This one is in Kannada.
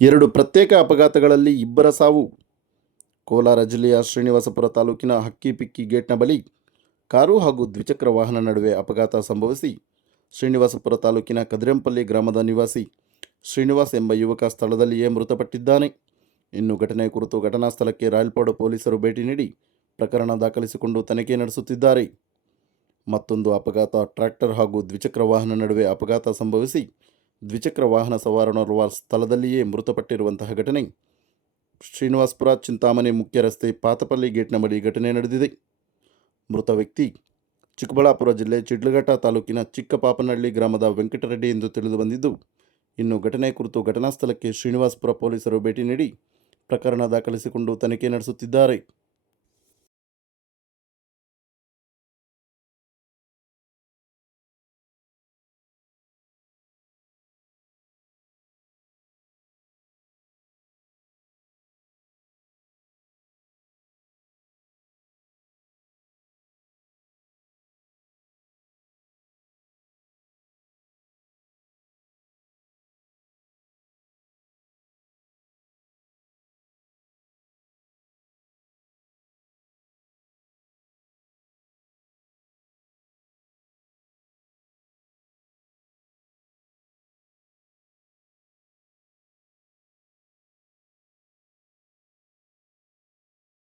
ಎರಡು ಪ್ರತ್ಯೇಕ ಅಪಘಾತಗಳಲ್ಲಿ ಇಬ್ಬರ ಸಾವು. ಕೋಲಾರ ಜಿಲ್ಲೆಯ ಶ್ರೀನಿವಾಸಪುರ ತಾಲೂಕಿನ ಹಕ್ಕಿಪಿಕ್ಕಿ ಗೇಟ್ನ ಬಳಿ ಕಾರು ಹಾಗೂ ದ್ವಿಚಕ್ರ ವಾಹನ ನಡುವೆ ಅಪಘಾತ ಸಂಭವಿಸಿ ಶ್ರೀನಿವಾಸಪುರ ತಾಲೂಕಿನ ಕದಿರಂಪಲ್ಲಿ ಗ್ರಾಮದ ನಿವಾಸಿ ಶ್ರೀನಿವಾಸ್ ಎಂಬ ಯುವಕ ಸ್ಥಳದಲ್ಲಿಯೇ ಮೃತಪಟ್ಟಿದ್ದಾನೆ. ಇನ್ನು ಘಟನೆ ಕುರಿತು ಘಟನಾ ಸ್ಥಳಕ್ಕೆ ರಾಯಲ್ಪಾಡು ಪೊಲೀಸರು ಭೇಟಿ ನೀಡಿ ಪ್ರಕರಣ ದಾಖಲಿಸಿಕೊಂಡು ತನಿಖೆ ನಡೆಸುತ್ತಿದ್ದಾರೆ. ಮತ್ತೊಂದು ಅಪಘಾತ ಟ್ರ್ಯಾಕ್ಟರ್ ಹಾಗೂ ದ್ವಿಚಕ್ರ ವಾಹನ ನಡುವೆ ಅಪಘಾತ ಸಂಭವಿಸಿ ದ್ವಿಚಕ್ರ ವಾಹನ ಸವಾರನೋರ್ವ ಸ್ಥಳದಲ್ಲಿಯೇ ಮೃತಪಟ್ಟಿರುವಂತಹ ಘಟನೆ ಶ್ರೀನಿವಾಸಪುರ ಚಿಂತಾಮಣಿ ಮುಖ್ಯ ರಸ್ತೆ ಪಾತಪಲ್ಲಿ ಗೇಟ್ನ ಬಳಿ ಘಟನೆ ನಡೆದಿದೆ. ಮೃತ ವ್ಯಕ್ತಿ ಚಿಕ್ಕಬಳ್ಳಾಪುರ ಜಿಲ್ಲೆ ಚಿಡ್ಲಘಟ್ಟ ತಾಲೂಕಿನ ಚಿಕ್ಕಪಾಪನಹಳ್ಳಿ ಗ್ರಾಮದ ವೆಂಕಟರೆಡ್ಡಿ ಎಂದು ತಿಳಿದು ಬಂದಿದ್ದು, ಇನ್ನು ಘಟನೆ ಕುರಿತು ಘಟನಾ ಸ್ಥಳಕ್ಕೆ ಶ್ರೀನಿವಾಸಪುರ ಪೊಲೀಸರು ಭೇಟಿ ನೀಡಿ ಪ್ರಕರಣ ದಾಖಲಿಸಿಕೊಂಡು ತನಿಖೆ ನಡೆಸುತ್ತಿದ್ದಾರೆ.